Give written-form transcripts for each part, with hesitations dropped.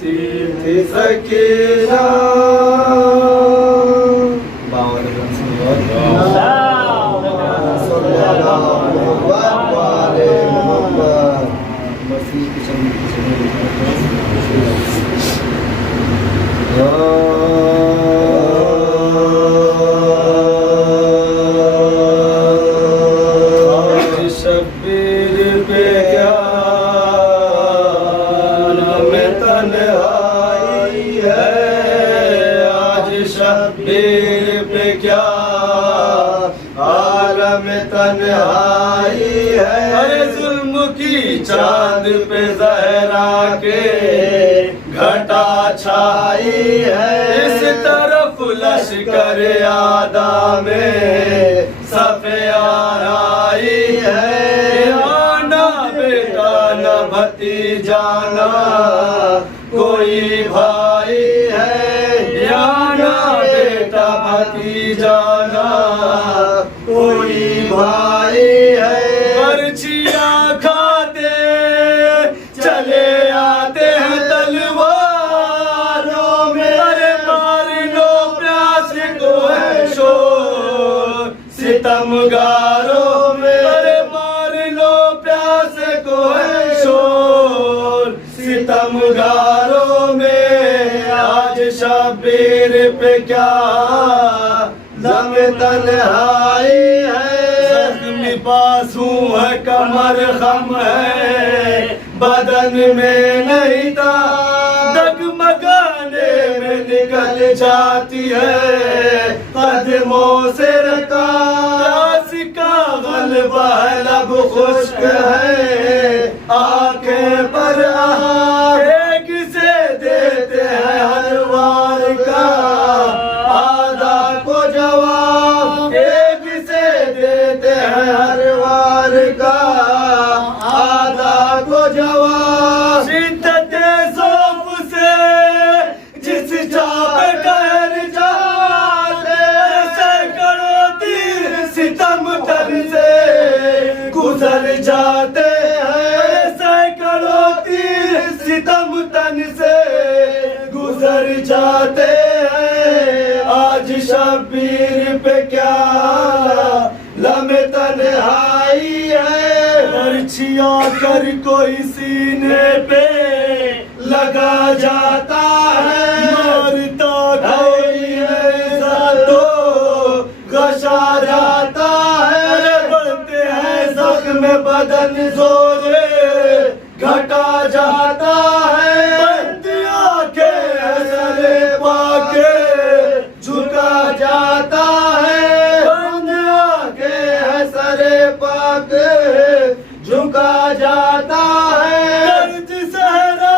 آتی تھی سکینہ تنہائی ہے ارے ظلم کی چاند پہ زہرا کے گھٹا چھائی ہے اس طرف لشکر آدھا میں صف آرائی ہے آنا بیٹا نہ بھتیجا نہ کوئی بھائی ہے آنا بیٹا بھتیجا نہ کوئی بھائی ہے برچیاں کھاتے چلے آتے ہیں تلواروں میں ارے مار لو پیاس کو ہے شور ستمگاروں میں ارے مار لو پیاس کو ہے شور ستمگاروں میں آج شبیر پہ کیا لم تنہائی ہے زخمی بازو ہے کمر خم ہے بدن میں نہیں تھا دگمگانے میں نکل جاتی ہے قدموں سے رکا پیاس کا غلبہ ہے لب خشک ہے آنکھیں پر ایک سے دیتے ہیں ہر وار کا ہر وار کا آدھا کو جواب شدت ذوق سے جس چاپ قہر جاتے سینکڑوں تیر ستم تن سے گزر جاتے ہیں سینکڑوں تیر ستم تن سے گزر جاتے ہیں آج شبیر پہ کیا لم تنہائی ہے برچھیا کر کوئی سینے پہ لگا جاتا ہے مارتا کوئی ایسا تو غشا جاتا ہے بڑھتے ہیں زخم بدن زورے گھٹا جاتا ہے بندی آنکھیں سر پاکے جھکا جاتا ہے پاک جھکا جاتا ہے درد صحرا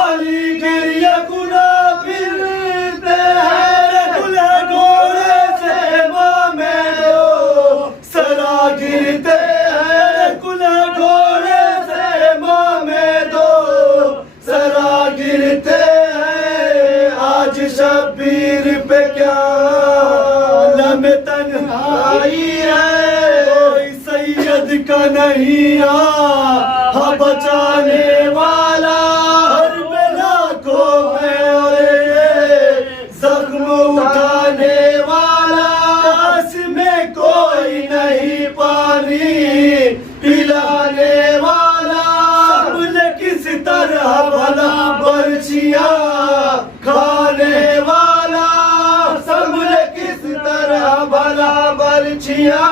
علی گریہ گنا پھرتے ہیں گلہ گھوڑے سے امام دو سرا گرتے ہیں گلہ گھوڑے سے امام دو سرا گرتے ہیں آج شبیر پہ کیا لم تنہائی ہے کا نہیں بچانے والا ہر بلا کو میں اور زخم اٹھانے والا اس میں کوئی نہیں پانی پلانے والا سنبھل کس طرح بھلا برچیاں کھانے والا سنبھل کس طرح بھلا برچیاں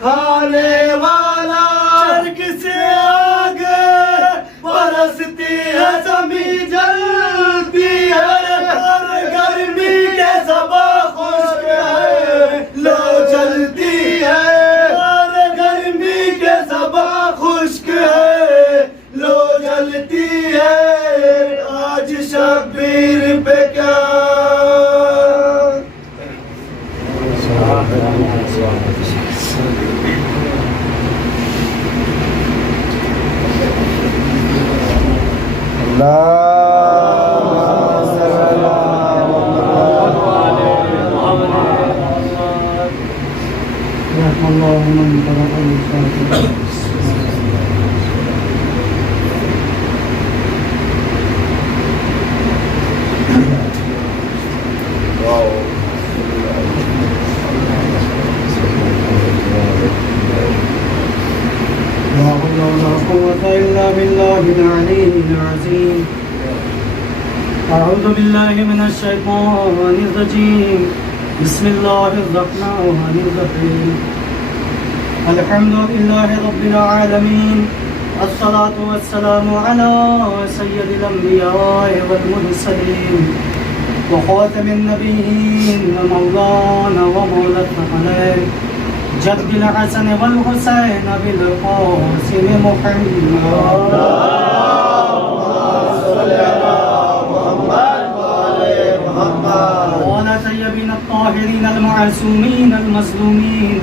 کھانے والا چرک سے آگے برستی ہے زمین جلتی ہے اور گرمی کے زبا خشک ہے لو جلتی ہے اور گرمی کے زبا خشک ہے لو جلتی ہے آج شبیر پہ کیا أعوذ بالله من الشيطان الرجيم بسم الله الرحمن الرحيم الحمد لله رب العالمين الصلاة والسلام على سيد الأنبياء والمرسلين وخاتم النبيين ومولانا ومولى الثقلين جد الحسن والحسين بالقاسم محمد وعلى طيبين الطاهرين المعصومين المظلومين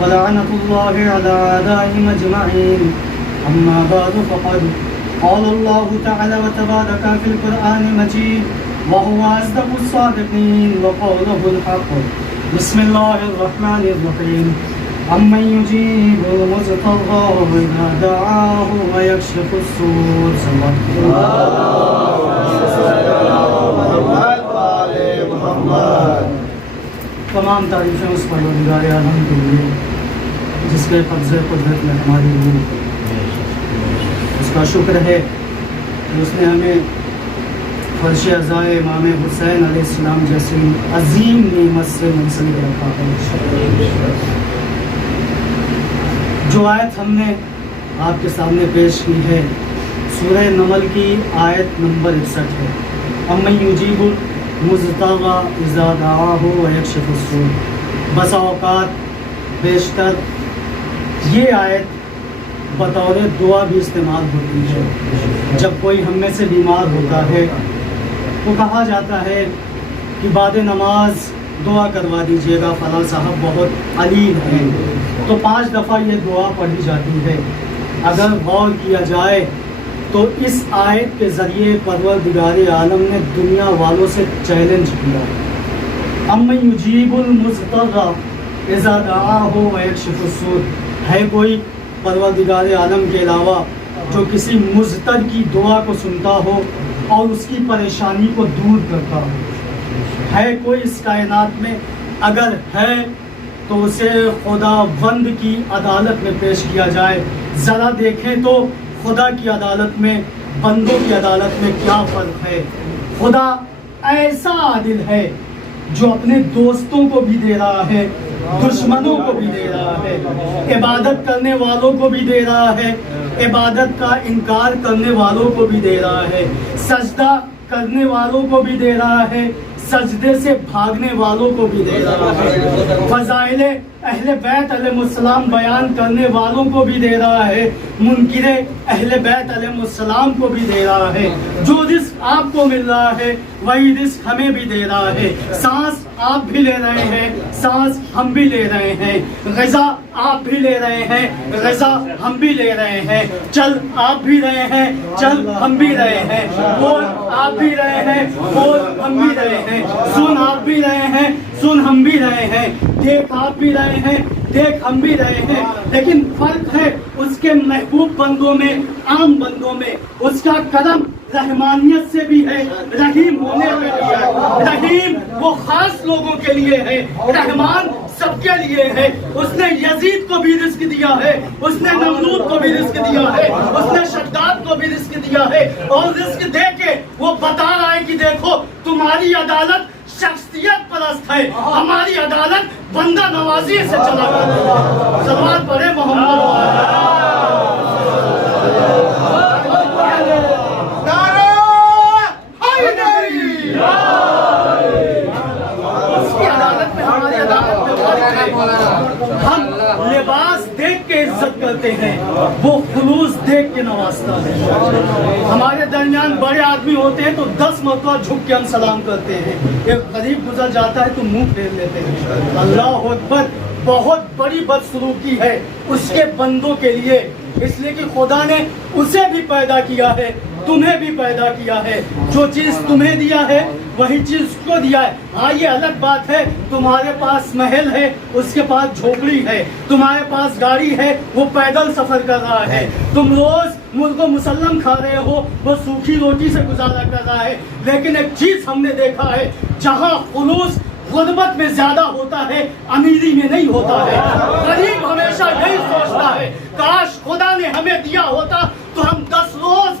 ولعنة الله على أعدائهم أجمعين أما بعد فقد قال الله تعالى وتبارك في القرآن المجيد وهو أصدق الصادقين وقوله الحق بسم الله الرحمن الرحيم أمن يجيب المضطر إذا دعاه ويكشف السوء تمام تعریفیں اس پروردگار عالم کے لیے جس کے قبضے قدرت میں ہماری روح اس کا شکر ہے کہ اس نے ہمیں فرش عزائے امام حسین علیہ السلام جیسی عظیم نعمت سے منسلک رکھا ہے. جو آیت ہم نے آپ کے سامنے پیش کی ہے سورہ نمل کی آیت نمبر 61 ہے. امن یجیب المضطر اذا دعاہ ویکشف السوء. بسا اوقات بیشتر یہ آیت بطور دعا بھی استعمال ہوتی ہے. جب کوئی ہم میں سے بیمار ہوتا ہے تو کہا جاتا ہے کہ بعد نماز دعا کروا دیجیے گا، فلاں صاحب بہت علیم ہیں، تو 5 دفعہ یہ دعا پڑھی جاتی ہے. اگر غور کیا جائے تو اس آیت کے ذریعے پروردگار عالم نے دنیا والوں سے چیلنج کیا. امن یجیب المضطر اذا دعاہ ویکشف السوء. ہے کوئی پروردگار عالم کے علاوہ جو کسی مضطر کی دعا کو سنتا ہو اور اس کی پریشانی کو دور کرتا ہو؟ ہے کوئی اس کائنات میں؟ اگر ہے تو اسے خدا بند کی عدالت میں پیش کیا جائے. ذرا دیکھیں تو خدا کی عدالت میں بندوں کی عدالت میں کیا فرق ہے. خدا ایسا عادل ہے جو اپنے دوستوں کو بھی دے رہا ہے، دشمنوں کو بھی دے رہا ہے، عبادت کرنے والوں کو بھی دے رہا ہے، عبادت کا انکار کرنے والوں کو بھی دے رہا ہے، سجدہ کرنے والوں کو بھی دے رہا ہے، سجدے سے بھاگنے والوں کو بھی دے رہا ہے، فضائل اہل بیت علیہ السلام بیان کرنے والوں کو بھی دے رہا ہے، منکر اہل بیت علیہ السلام کو بھی دے رہا ہے. جو رزق آپ کو مل رہا ہے وہی رزق ہمیں بھی دے رہا ہے. سانس آپ بھی لے رہے ہیں، سانس ہم بھی لے رہے ہیں، غذا آپ بھی لے رہے ہیں، غذا ہم بھی لے رہے ہیں، چل آپ بھی رہے ہیں، چل ہم بھی رہے ہیں، بول آپ بھی رہے ہیں، بول ہم بھی رہے ہیں، سن آپ بھی رہے ہیں، سن ہم بھی رہے ہیں، دیکھ آپ بھی رہے ہیں، دیکھ ہم بھی رہے ہیں. لیکن فرق ہے اس کے محبوب بندوں میں، عام بندوں میں. اس کا کرم رحمانیت سے بھی ہے، رحیم ہونے پہ بھی ہے. رحیم وہ خاص لوگوں کے لیے ہے، رحمان سب کے لیے ہے. اس نے یزید کو بھی رزق دیا ہے، اس نے نمرود کو بھی رزق دیا ہے، اس نے شداد کو بھی رزق دیا ہے. اور رزق دے کے وہ بتا رہا ہے کہ دیکھو تمہاری عدالت شخصیت پرست ہے، ہماری عدالت بندہ نوازی سے چلا کرتی ہے. صلوات پڑھے محمد. ہم لباس دیکھ کے عزت کرتے ہیں، وہ خلوص دیکھ کے نوازتا ہے. ہمارے درمیان بڑے آدمی ہوتے ہیں تو 10 مرتبہ جھک کے ہم سلام کرتے ہیں. ایک غریب گزر جاتا ہے تو منہ پھیر لیتے ہیں. اللہ اکبر. بہت بڑی بدسلوکی ہے اس کے بندوں کے لیے، اس لیے کہ خدا نے اسے بھی پیدا کیا ہے، تمہیں بھی پیدا کیا ہے. جو چیز تمہیں دیا ہے وہی چیز اس کو دیا ہے. ہاں یہ الگ بات ہے تمہارے پاس محل ہے اس کے پاس جھوپڑی ہے، تمہارے پاس گاڑی ہے وہ پیدل سفر کر رہا ہے، تم روز مرغ و مسلم کھا رہے ہو وہ سوکھی روٹی سے گزارا کر رہا ہے. لیکن ایک چیز ہم نے دیکھا ہے، جہاں خلوص غربت میں زیادہ ہوتا ہے امیری میں نہیں ہوتا ہے. غریب ہمیشہ یہی سوچتا ہے کاش خدا نے ہمیں دیا ہوتا تو ہم 10 روز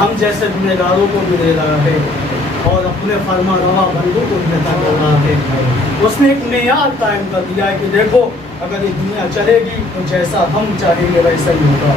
ہم جیسے گنہگاروں کو بھی دے رہا ہے اور اپنے فرما روا بندوں کو بھی عطا کر رہا ہے. اس نے ایک معیار قائم کر دیا ہے کہ دیکھو اگر یہ دنیا چلے گی تو جیسا ہم چاہیں گے ویسا ہی ہوگا.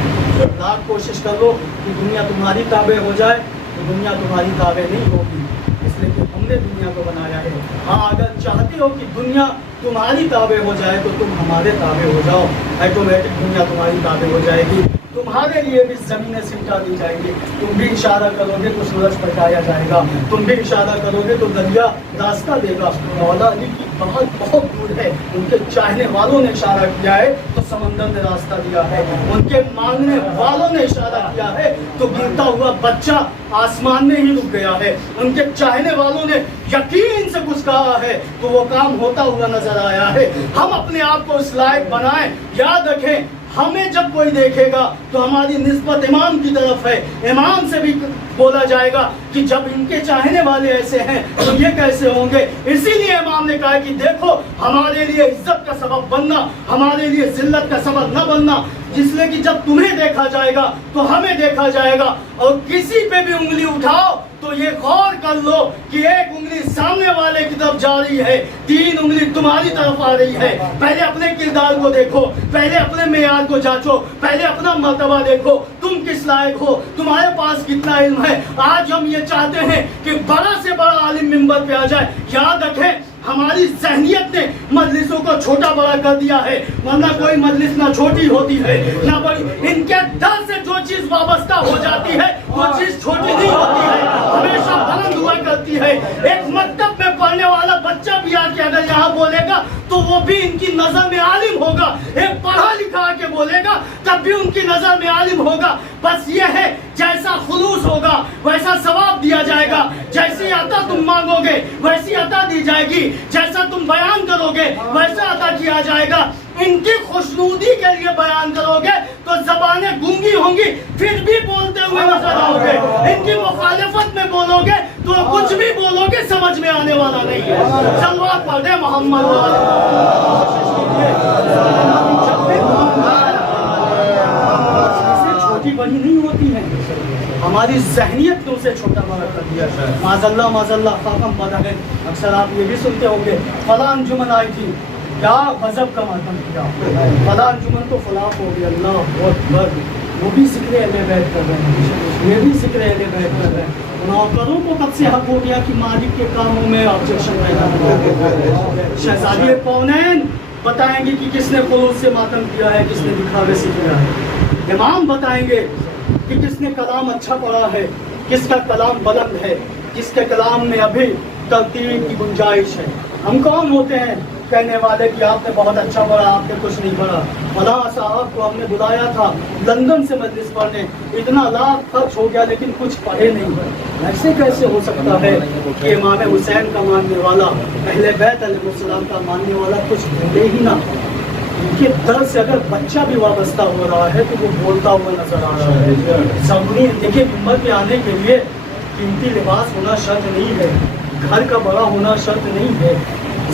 لاکھ کوشش کر لو کہ دنیا تمہاری تابع ہو جائے تو دنیا تمہاری تابع نہیں ہوگی، اس لیے کہ ہم نے دنیا کو بنایا ہے. ہاں اگر چاہتے ہو کہ دنیا تمہاری تابع ہو جائے تو تم ہمارے تابع ہو جاؤ، آٹومیٹک دنیا تمہاری تابع ہو جائے گی. تمہارے لیے بھی زمینیں سمٹا دی جائیں گی. تم بھی اشارہ کرو گے تو سورج پھٹایا جائے گا، تم بھی اشارہ کرو گے تو دریا راستہ دے گا. مولا علی کی بہت بہت دور ہے، ان کے چاہنے والوں نے اشارہ کیا ہے تو سمندر نے راستہ دیا ہے. ان کے مانگنے والوں نے اشارہ کیا ہے تو گرتا ہوا بچہ آسمان میں ہی رک گیا ہے. ان کے چاہنے والوں نے یقین سے کچھ کہا ہے تو وہ کام ہوتا ہوا نظر آیا ہے. ہم اپنے آپ کو اس لائق بنائیں. یاد رکھیں ہمیں جب کوئی دیکھے گا تو ہماری نسبت امام کی طرف ہے. امام سے بھی بولا جائے گا کہ جب ان کے چاہنے والے ایسے ہیں تو یہ کیسے ہوں گے. اسی لیے امام نے کہا کہ دیکھو ہمارے لیے عزت کا سبب بننا، ہمارے لیے ذلت کا سبب نہ بننا. جس لیے کہ جب تمہیں دیکھا جائے گا تو ہمیں دیکھا جائے گا. اور کسی پہ بھی انگلی اٹھاؤ تو یہ غور کر لو کہ ایک انگلی سامنے والے کی طرف جا رہی ہے، تین انگلی تمہاری طرف آ رہی ہے. پہلے اپنے کردار کو دیکھو، پہلے اپنے معیار کو جانچو، پہلے اپنا مرتبہ دیکھو تم کس لائق ہو، تمہارے پاس کتنا علم ہے. آج ہم یہ چاہتے ہیں کہ بڑا سے بڑا عالم منبر پہ آ جائے. یاد رکھیں ہماری ذہنیت نے مجلسوں کو چھوٹا بڑا کر دیا ہے، ورنہ کوئی مجلس نہ چھوٹی ہوتی ہے نہ بڑی. ان کے در سے جو چیز وابستہ ہو جاتی ہے وہ چیز چھوٹی نہیں ہوتی ہے، ہمیشہ بلند ہوا کرتی ہے. ایک مکتب میں پڑھنے والا بچہ بھی آ کے اگر یہاں بولے گا تو وہ بھی ان کی نظر میں عالم ہوگا. ایک پڑھا لکھا کے بولے گا تب بھی ان کی نظر میں عالم ہوگا. بس یہ ہے جیسا خلوص ہوگا ویسا ثواب دیا جائے گا. جیسی عطا تم مانگو گے ویسی عطا دی جائے گی، جیسا تم بیان کرو گے ویسا عطا کیا جائے گا. ان کی خوشنودی کے لیے بیان کرو گے تو زبانیں گونگی ہوں گی پھر بھی بولتے ہوئے نظر آؤ گے. ان کی مخالفت میں بولو گے تو کچھ بھی بولو گے سمجھ میں آنے والا نہیں ہے. صلوات پڑھیں محمد چھوٹی بڑی نہیں ہوتی ہے، ہماری ذہنیت نے اسے چھوٹا بڑا کر دیا. معاذ اللہ خاکم پڑا ہے. اکثر آپ یہ بھی سنتے ہوں گے فلاں انجمن آئی تھی، کیا غضب کا ماتم کیا، فلاں انجمن تو فلاں ہو گیا. اللہ بہت بڑھ وہ بھی ذکر اہل بیت کر رہے ہیں، یہ بھی ذکر اہل بیت کر رہے ہیں. نوکروں کو کب سے حق ہو گیا کہ مالک کے کاموں میں آبجیکشن پیدا ہو. شہزادی کونین بتائیں گے کہ کس نے خلوص سے ماتم کیا ہے، کس نے دکھاوے سے کیا ہے. امام بتائیں گے کہ کس نے کلام اچھا پڑھا ہے، کس کا کلام بلند ہے، کس کے کلام میں ابھی ترتیب کی گنجائش ہے. ہم کون ہوتے ہیں کہنے والے کہ آپ نے بہت اچھا پڑھا، آپ نے کچھ نہیں پڑھا. فلاں صاحب کو ہم نے بلایا تھا لندن سے مجلس پڑھنے، اتنا لاکھ خرچ ہو گیا لیکن کچھ پڑھے نہیں. ایسے کیسے ہو سکتا ہے کہ امام حسین کا ماننے والا، اہل بیت علیہ السلام کا ماننے والا کچھ بھولے ہی نہ. ان کے در سے اگر بچہ بھی وابستہ ہو رہا ہے تو وہ بولتا ہوا نظر آ رہا ہے. ضروری دیکھیے ممبر پہ آنے کے لیے قیمتی لباس ہونا شرط نہیں ہے، گھر کا بڑا ہونا شرط نہیں ہے،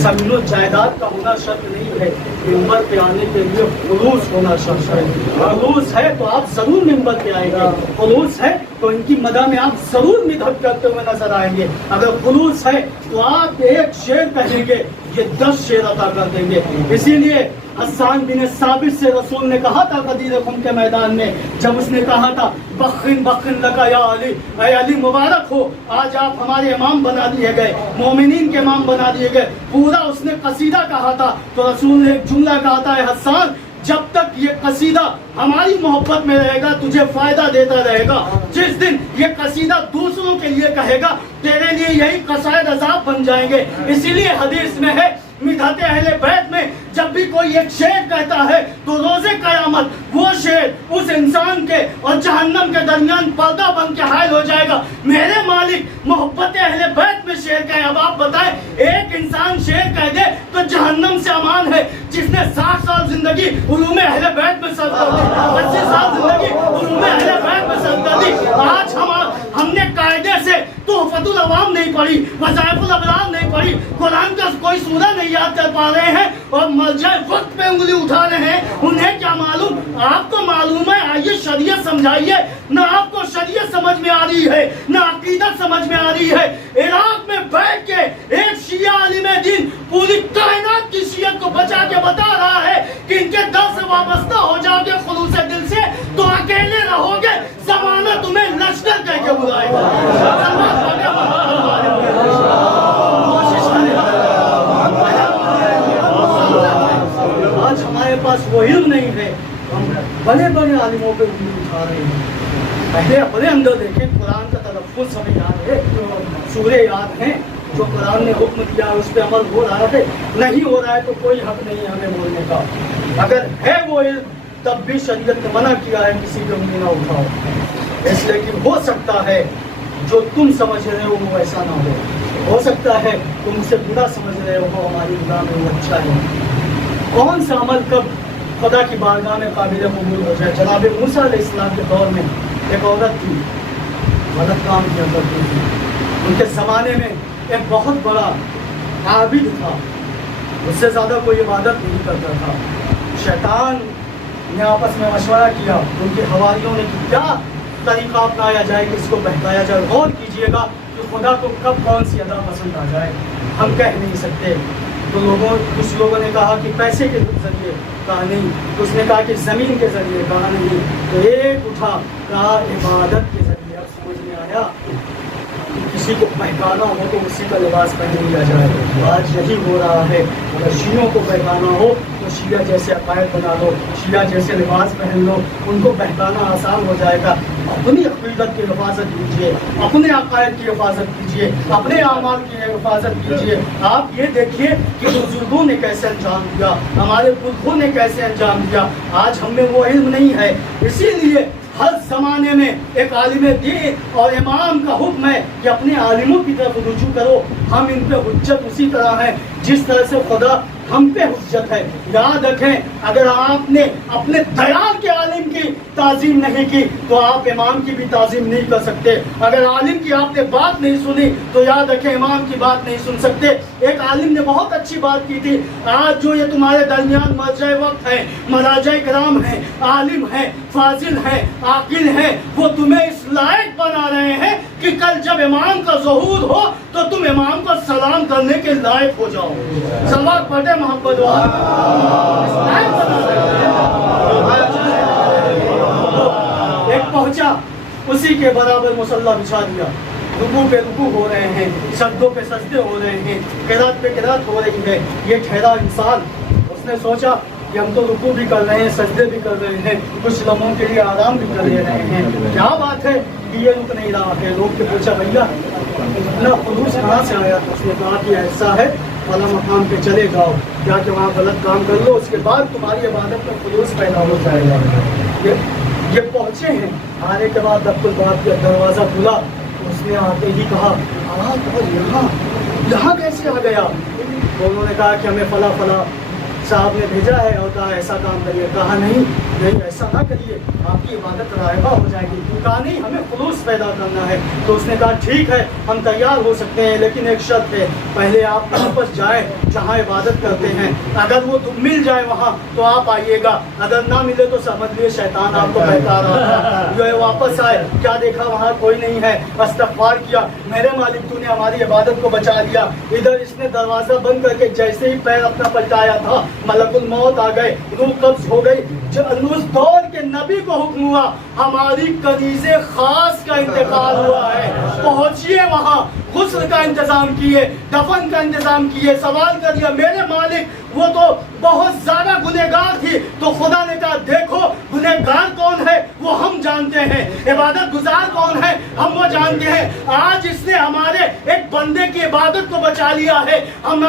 زمین و جائیداد کا ہونا شرط نہیں ہے. ممبر پہ آنے کے لیے خلوص ہونا شرط ہے. خلوص ہے تو آپ ضرور ممبر پہ آئیں گے، خلوص ہے تو ان کی مدح میں آپ ضرور مدحت کرتے ہوئے نظر آئیں گے. اگر خلوص ہے تو آپ ایک شعر کہیں گے یہ 10 شعر عطا کر دیں گے. اسی لیے حسان بن ثابت سے رسول نے کہا تھا غدیر خم کے میدان میں، جب اس نے کہا تھا بخن بخن لکا یا علی، اے علی مبارک ہو، آج آپ ہمارے امام بنا دیے گئے، مومنین کے امام بنا دیے گئے. پورا اس نے قصیدہ کہا تھا تو رسول نے ایک جملہ کہا تھا، اے حسان جب تک یہ قصیدہ ہماری محبت میں رہے گا تجھے فائدہ دیتا رہے گا. جس دن یہ قصیدہ دوسروں کے لیے کہے گا تیرے لیے یہی قصائد عذاب بن جائیں گے. اسی لیے حدیث میں ہے مدحت اہل بیت میں جب بھی کوئی ایک شعر کہتا ہے تو روزے قیامت وہ شعر اس انسان کے اور جہنم کے درمیان پردہ بن کے حائل ہو جائے گا. میرے مالک محبت اہل بیت میں شعر کہیں. اب آپ بتائیں ایک انسان شعر کہہ دے تو جہنم سے امان ہے. جس نے 60 سال زندگی علوم اہل بیت میں صرف کر دی، 25 سال زندگی علوم اہل بیت میں صرف کر دی. آج ہم نے قاعدے سے تحفۃ العوام نہیں پڑھی، وظائف الابرار نہیں پڑھی، قرآن کا کوئی سورہ نہیں یاد کر پا رہے ہیں اور مرجع وقت پہ انگلی اٹھا رہے ہیں. انہیں کیا معلوم آپ کو معلوم ہے؟ آئیے شریعت سمجھائیے. نہ آپ کو شریعت سمجھ میں آ رہی ہے نہ عقیدت سمجھ میں آ رہی ہے. عراق میں بیٹھ کے ایک شیعہ عالم دین پوری کائنات کی شیعت کو بچا کے بتا رہا ہے کہ ان کے در سے وابستہ ہو جاؤ گے خلوص دل سے تو اکیلے رہو گے، زمانہ تمہیں لشکر کہہ کے بلائے گا. آج ہمارے پاس وہ علم نہیں ہے، ہم بڑے بڑے عالموں پہ انگلی اٹھا رہے ہیں. پہلے اپنے اندر دیکھیں، قرآن کا تلفظ ہمیں یاد ہے، سورے یاد ہیں جو قرآن نے حکم دیا اس پہ عمل ہو رہا ہے. نہیں ہو رہا ہے تو کوئی حق نہیں ہے ہمیں بولنے کا. اگر ہے وہ علم تب بھی شریعت نے منع کیا ہے کسی پہ انگلی نہ اٹھاؤ، اس لیے کہ ہو سکتا ہے جو تم سمجھ رہے ہو وہ ایسا نہ ہو سکتا ہے تم اسے برا سمجھ رہے ہو ہماری نگاہ میں وہ اچھا ہے. کون سا عمل کب خدا کی بارگاہ میں قابل قبول ہو جائے؟ جناب موسیٰ علیہ السلام کے دور میں ایک عورت تھی، غلط کام کیا کرتی تھی. ان کے زمانے میں ایک بہت بڑا عابد تھا، اس سے زیادہ کوئی عبادت نہیں کرتا تھا. شیطان نے آپس میں مشورہ کیا، ان کے حواریوں نے کہ کیا طریقہ اپنایا جائے کہ اس کو بہتایا جائے. غور کیجئے گا کہ خدا کو کب کون سی ادا پسند آ جائے ہم کہہ نہیں سکتے. تو کچھ لوگوں نے کہا کہ پیسے کے ذریعے، کہا نہیں. اس نے کہا کہ زمین کے ذریعے، کہا نہیں. تو ایک اٹھا، کہا عبادت کے ذریعے. اب سمجھ میں آیا کسی کو بہکانا ہو تو اسی کا لباس پہن لیا جائے. آج یہی ہو رہا ہے. اگر شیعوں کو بہکانا ہو تو شیعہ جیسے عقائد بنا لو، شیعہ جیسے لباس پہن لو، ان کو بہکانا آسان ہو جائے گا. اپنی عقیدت کی حفاظت کیجیے، اپنے عقائد کی حفاظت کیجیے، اپنے اعمال کی حفاظت کیجیے. آپ یہ دیکھیے کہ بزرگوں نے کیسے انجام دیا، ہمارے بزرگوں نے کیسے انجام دیا. آج ہم میں وہ علم نہیں ہے، اسی لیے ہر زمانے میں ایک عالم دین اور امام کا حکم ہے کہ اپنے عالموں کی طرف رجوع کرو. ہم ان پہ حجت اسی طرح ہے جس طرح سے خدا ہم پہ حجت ہے. یاد رکھیں، اگر آپ نے اپنے دیان کے عالم کی تعظیم نہیں کی تو آپ امام کی بھی تعظیم نہیں کر سکتے. اگر عالم کی آپ نے بات نہیں سنی تو یاد رکھیں امام کی بات نہیں سن سکتے. ایک عالم نے بہت اچھی بات کی تھی، آج جو یہ تمہارے درمیان مرجع وقت ہے، مراجع کرام ہیں، عالم ہیں، فاضل ہیں، عاقل ہیں، وہ تمہیں اس لائق بنا رہے ہیں کہ کل جب امام کا ظہور ہو تو تم امام کو سلام کرنے کے لائق ہو جاؤ. صلوات پڑھے محمد ایک پہنچا، اسی کے برابر مصلی بچھا دیا. رکوع پہ رکوع ہو رہے ہیں، سجدوں پہ سجدے ہو رہے ہیں، قرات پہ قرات ہو رہی ہے. یہ ٹھہرا انسان، اس نے سوچا کہ ہم تو رکوع بھی کر رہے ہیں، سجدے بھی کر رہے ہیں، کچھ لمحوں کے لیے آرام بھی کر لے رہے ہیں، کیا بات ہے کہ یہ رک نہیں رہا ہے. لوگ کے پوچھا بھیا اتنا خلوص کہاں سے آیا؟ اس نے کہا کہ ایسا ہے فلاں مقام پہ چلے جاؤ، کیا کہ وہاں غلط کام کر لو، اس کے بعد تمہاری عبادت میں خلوص پیدا ہو جائے گا. یہ پہنچے ہیں، آنے کے بعد رب الباب کا دروازہ کھلا. اس نے آتے ہی کہا یہاں کیسے آ گیا؟ تو انہوں نے کہا کہ ہمیں فلاں صاحب نے بھیجا ہے اور کہا ایسا کام کریے. کہا نہیں ایسا نہ کریے، آپ کی عبادت رائبہ ہو جائے گی. کہا نہیں، ہمیں خلوص پیدا کرنا ہے. تو اس نے کہا ٹھیک ہے ہم تیار ہو سکتے ہیں، لیکن ایک شرط ہے، پہلے آپ واپس جائیں جہاں عبادت کرتے ہیں. اگر وہ مل جائے وہاں تو آپ آئیے گا، اگر نہ ملے تو سمجھ لیے شیطان آپ کو بہکا رہا تھا. جو ہے واپس آئے، کیا دیکھا وہاں کوئی نہیں ہے. استغفار کیا، میرے مالک تو نے ہماری عبادت کو بچا لیا. ادھر اس نے دروازہ بند کر کے جیسے ہی پیر اپنا پلٹایا تھا ملک الموت آ گئے، روح قبض ہو گئی. اس دور کے نبی کو حکم ہوا ہماری کنیز خاص کا انتقال ہوا ہے، پہنچیے وہاں، غسل کا انتظام کیے، دفن کا انتظام کیے. سوال کر دیا میرے مالک وہ تو بہت زیادہ گنہگار تھی. تو خدا نے کہا دیکھو گنہگار کون ہے وہ ہم جانتے ہیں، عبادت گزار کون ہے ہم وہ جانتے ہیں. آج اس نے ہمارے ایک بندے کی عبادت کو بچا لیا ہے. ہم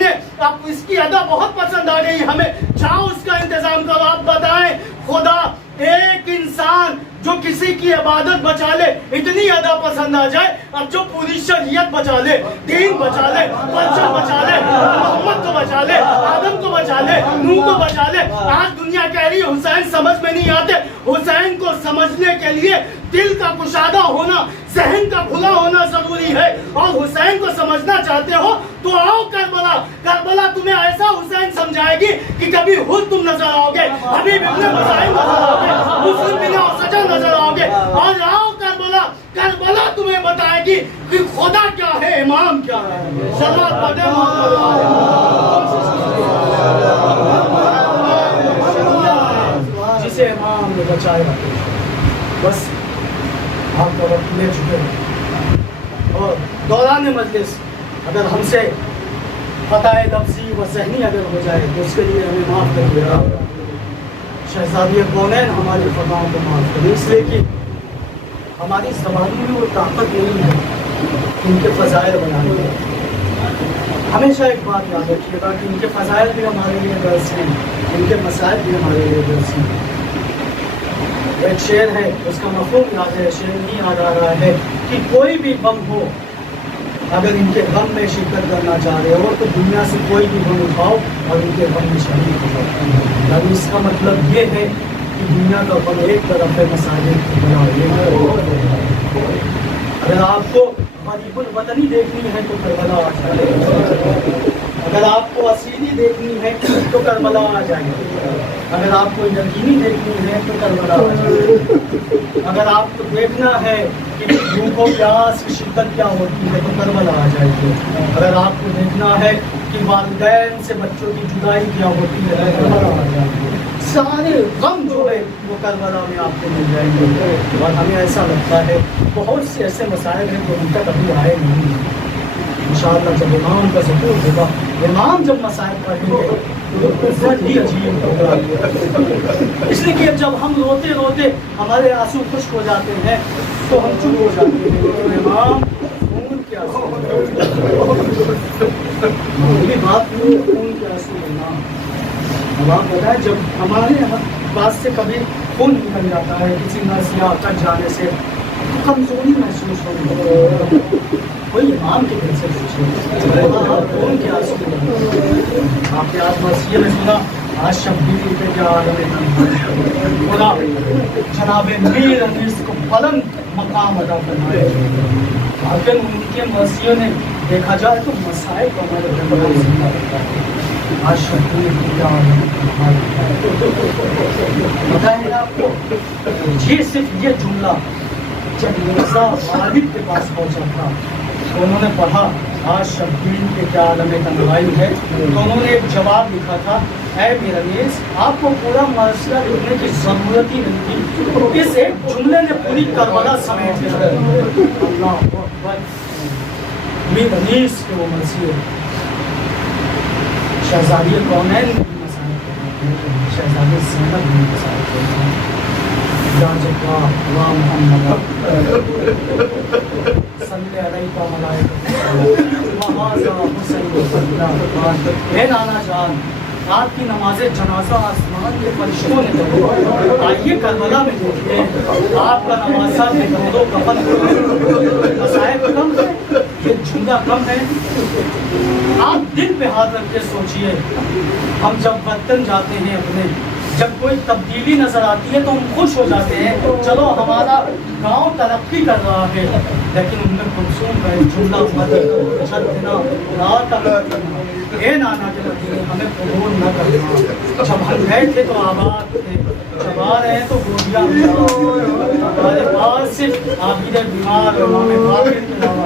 نے اب اس کی ادا بہت پسند آ گئی ہمیں، جاؤ اس کا انتظام کرو. آپ بتائیں خدا ایک انسان جو کسی کی عبادت بچا لے اتنی ادا پسند آ جائے، اب جو پوری شریعت بچا لے، دین بچا لے، بچہ بچا لے، محمد کو بچا لے، آدم کو بچا لے، نوح کو بچا لے. آج دنیا کہہ رہی حسین سمجھ میں نہیں آتے. حسین کو سمجھنے کے لیے دل کا کشادہ ہونا، ذہن کا کھلا ہونا ضروری ہے، اور حسین کو سمجھنا چاہتے ہو تو آؤ کربلا۔ کربلا تمہیں ایسا حسین سمجھائے گی کہ کبھی خود تم نظر آؤ گے، حبیب ابن مظاہر نظر آؤ گے، مسلم بن سجا نظر آؤ گے۔ آج آؤ کربلا، کربلا تمہیں بتائے گی کہ خدا کیا ہے، امام کیا ہے۔ صلوات پڑھیں جسے امام نے بچایا، بس آپ کا وقت لے چکے ہیں، اور دوران مجلس اگر ہم سے خطا لفظی و ذہنی اگر ہو جائے تو اس کے لیے ہمیں معاف کر دیا۔ شہزادی کونین ہماری خطاؤں کو معاف کرے، اس لیے کہ ہماری زبانی میں وہ طاقت نہیں ہے ان کے فضائل بنانے کی۔ ہمیشہ ایک بات یاد رکھیے گا کہ ان کے فضائل بھی ہمارے لیے درس ہیں، ان کے مسائل بھی ہمارے لیے درس ہیں۔ ایک شعر ہے، اس کا مفہوم یاد ہے، شعر نہیں یاد آ رہا ہے کہ کوئی بھی غم ہو، اگر ان کے غم میں شرکت کرنا چاہ رہے ہو تو دنیا سے کوئی بھی غم اٹھاؤ اور ان کے غم میں شریک ہو جاؤ۔ یعنی اس کا مطلب یہ ہے کہ دنیا کا غم ایک طرف ہے، مساجد کی بنا۔ اگر آپ کو غریب الوطنی دیکھنی ہے تو کربلا آ جائے، اگر آپ کو اسیری دیکھنی ہے تو کربلا آ جائے، اگر آپ کو یقینی دیکھنی ہے تو کربلا آ جائے، اگر آپ کو دیکھنا ہے کہ بھوک و پیاس کی شدت کیا ہوتی ہے تو کربلا آ جائے گی، اگر آپ کو دیکھنا ہے کہ والدین سے بچوں کی جدائی کیا ہوتی ہے تو کربلا آ جائے گی۔ سارے غم جو ہے وہ کربلا میں آپ کو مل جائیں گے، اور ہمیں ایسا لگتا ہے بہت سے ایسے مسائل ہیں جو ہم تک ابھی آئے نہیں ہیں۔ انشاءاللہ جب امام کا ظہور ہوگا، امام جب مسائل پڑھیں گے تو عزت ہی عجیب ہوگا، اس لیے کہ جب ہم روتے روتے ہمارے آنسو خشک ہو جاتے ہیں تو ہم چپ ہو جاتے ہیں، لیکن امام خون کے آنسو، معمولی بات نہیں، خون کے آنسو امام۔ اب آپ بتائیں جب ہمارے پاس سے کبھی خون نکل جاتا ہے کسی نس یا کٹ جانے سے تو کمزوری محسوس ہوتی ہے، کوئی امام کے دل سے پوچھے خون کے آنسو۔ آپ نے آج مسیح میں سنا آج شبیر پہ کیا عالم خدا جناب میر انیس کو بلند مقام ادا فرمائے، لیکن ان کے مسیحوں نے دیکھا جائے تو مسائل کو ہمارے دربار میں زندہ رکھا ہے۔ آج شبیر پہ کیا عالم بتائیں آپ کو، یہ صرف یہ جملہ جب مرزا غالب کے پاس پہنچا تھا تو انہوں نے پڑھا آج شبیر کے کیا عالم تنہائی ہے، تو انہوں نے ایک جواب لکھا تھا، اے میر انیس آپ کو پورا مسئلہ لکھنے کی ضرورت ہی نہیں تھی، اس ایک جملے نے پوری کربلا سمیٹ لیا۔ اللہ اکبر، میر انیس کے وہ مسیح شہزادی کونین نے بھی مسائل کرتے ہیں، شہزادی زینب نے مسائل کرتے ہیں۔ محمد صلی علیہ اے نانا جان، آپ کی نماز جنازہ آسمان کے فرشتوں نے پڑھی، آئیے کربلا میں دیکھیے آپ کا نوازہ میں درد و کفن، مسائل کم ہے، یہ جملہ کم ہے۔ آپ دل پہ ہاتھ رکھ کے سوچئے، ہم جب وطن جاتے ہیں اپنے، جب کوئی تبدیلی نظر آتی ہے تو ہم خوش ہو جاتے ہیں، چلو ہمارا گاؤں ترقی کر رہا ہے، لیکن ان میں کلثوم کا ایک جملہ اے نانا کے مدینے ہمیں قبول نہ کرنا، جب ہم گئے تھے تو آباد تھے، جب آ رہے ہیں تو گولیاں ہمارے پاس صرف عابد بیمار امام باقر کے علاوہ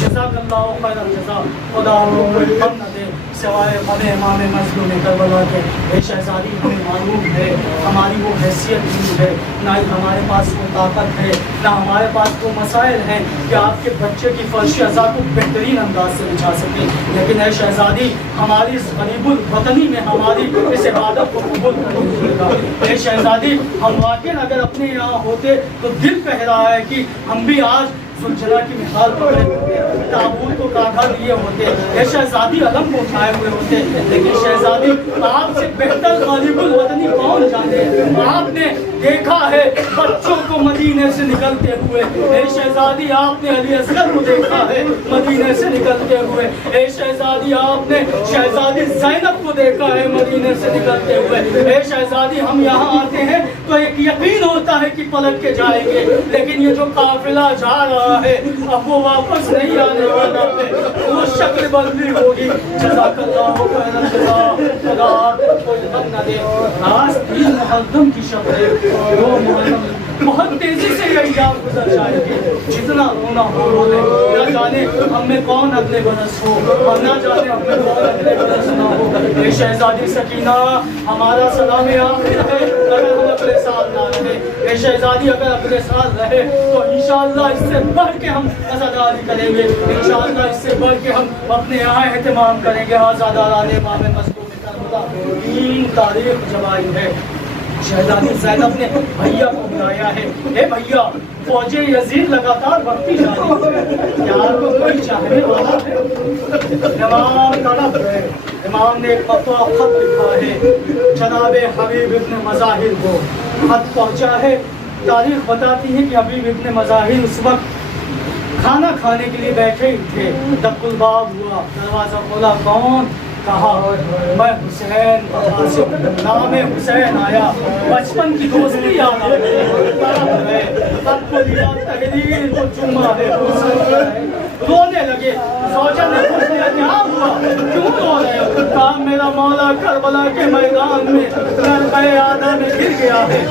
جزاک اللہ خیر الجزا، خدا آپ کو کوئی غم نہ دے سوائے غم امام مظلوم کربلا کے۔ اے شہزادی ہمیں معلوم ہے ہماری وہ حیثیت نہیں ہے، نہ ہی ہمارے پاس وہ طاقت ہے، نہ ہمارے پاس وہ مسائل ہیں کہ آپ کے بچے کی فرش عزا کو بہترین انداز سے بچا سکیں، لیکن اے شہزادی ہماری اس غریب الوطنی میں ہماری اس عبادت کو قبول کر لیجیے گا۔ اے شہزادی ہم واقعی اگر اپنے یہاں ہوتے تو دل کہہ رہا ہے کہ ہم بھی آج زلجلہ کی مثال پکڑے ہوتے، تابوت کو کاندھا لیے ہوتے، اے شہزادی علم کو اٹھائے ہوئے ہوتے، لیکن شہزادی آپ سے بہتر غریب الوطنی کون جانے؟ آپ نے دیکھا ہے بچوں کو مدینے سے نکلتے ہوئے، اے شہزادی آپ نے علی اصغر کو دیکھا ہے مدینے سے نکلتے ہوئے، اے شہزادی آپ نے شہزادی زینب کو دیکھا ہے مدینے سے نکلتے ہوئے، اے شہزادی ہم یہاں آتے ہیں تو ایک یقین ہوتا ہے کہ پلٹ کے جائیں گے، لیکن یہ جو قافلہ جا رہا ہے اب وہ واپس نہیں آنے والا ہے، وہ شکل بدلی ہوگی۔ جزاک اللہ خیر الجزا، خدا آپ کو کوئی غم نہ دے۔ آج 3 محرم کی شب ہے، 2 محرم بہت تیزی سے یہ ایام گزر جائیں گے، جتنا رونا ہو رو لے، نہ جانے ہم میں کون اگلے برس ہو اور نہ جانے ہم میں کون اگلے برس نہ ہو۔ اے شہزادی سکینہ، ہمارا سلام آخر ہے اگر ہم اگلے سال نہ رہے، اے شہزادی اگر اگلے سال رہے تو انشاءاللہ اس سے بڑھ کے ہم عزاداری کریں گے، انشاءاللہ اس سے بڑھ کے ہم اپنے یہاں اہتمام کریں گے۔ آزاداران امام مظلوم کربلا 3 تاریخ جب آئی ہے، شہزادی زینب نے بھیا کو بلایا ہے، اے بھیا فوج یزید لگاتار بڑھتی جا رہی ہے، یار کو کوئی چاہنے والا ہے؟ امام تڑپ ہے، امام نے ایک فتویٰ خط لکھا ہے، جناب حبیب ابن مظاہر کو خط پہنچا ہے۔ تاریخ بتاتی ہے کہ حبیب ابن مظاہر اس وقت کھانا کھانے کے لیے بیٹھے ہی تھے، دق الباب ہوا، دروازہ کھولا، کون؟ کہا میں حسین قاسم، نام حسین آیا، بچپن کی دوستی یاد آ گئی، تڑپ گئے، خط کو لیا، تحریر کو چوما ہے، رونے لگے۔ زوجہ نے پوچھ لیا کیا ہوا، کیوں رو رہے ہو؟ کہا میرا مولا کربلا کے میدان میں کربے آدھا میں گر گیا ہے۔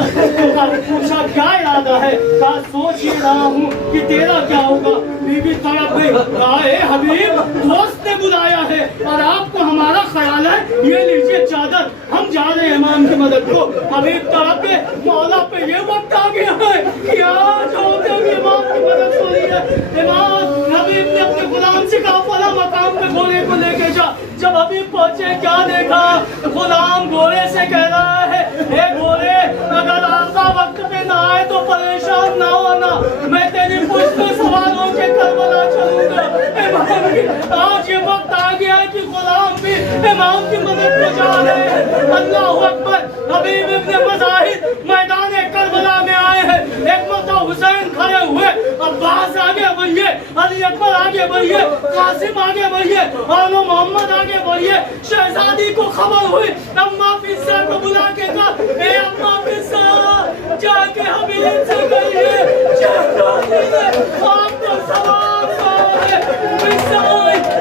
پوچھا کیا ارادہ ہے؟ کہا سوچ ہی رہا ہوں کہ تیرا کیا ہوگا۔ بی بی تڑپ گئی، کہا اے حبیب دوست نے بلایا ہے اور آپ کو ہمارا خیال ہے، یہ لیجیے چادر، ہم جا رہے ہیں امام کی مدد کو۔ حبیب تڑپ گئے، مولا پہ یہ وقت آ گیا ہے کہ آج ہوتے ہوئے امام کی مدد ہو رہی ہے۔ امام حبیب نے اپنے غلام سے کہا فلاں مقام پہ گھوڑے کو لے کے جا۔ جب حبیب پہنچے کیا دیکھا، غلام گھوڑے سے کہہ رہا ہے اے گھوڑے اگر آقا وقت پہ نہ آئے تو پریشان نہ ہونا، میں تیری پشت پہ سوار ہو کے کربلا چلوں گا۔ امام کی آج یہ وقت آ گیا ہے کہ غلام بھی امام کی مدد کو جا رہے ہیں۔ اللہ اکبر، حبیب ابن مظاہر میدان کربلا میں آئے ہیں، ایک مرتبہ حسین کھڑے ہوئے، عباس آگے بڑھیے، علی اکبر آگے بڑھیے، قاسم آگے بڑھیے، آل محمد آگے بڑھیے۔ شہزادی کو خبر ہوئی، اماں فضہ کو بلا کے کہا اے اماں فضہ جا کے حبیب سے کہیے شہزادی نے آپ کو سلام کہا ہے۔ فضہ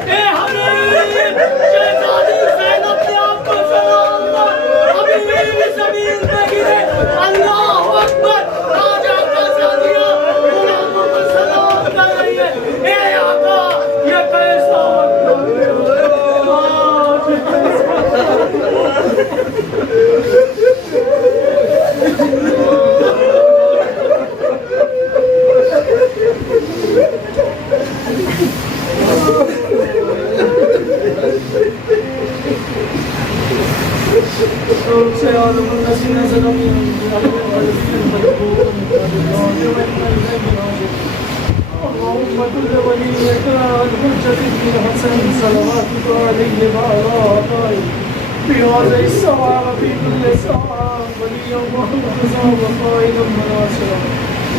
اے حبیب شہزادی زینب نے آپ کو سلام کہا، حبیب زمین پہ گرے۔ اللہ اکبر، آج آقا شادیہ غلاموں کو سلام کر رہی ہے۔ اے آقا یہ کیسا وقت ہے؟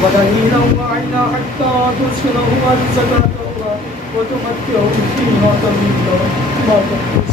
ودليلا وعينا حتى تسكنه الزكاة وتمتعه فيها طويلا ما تحب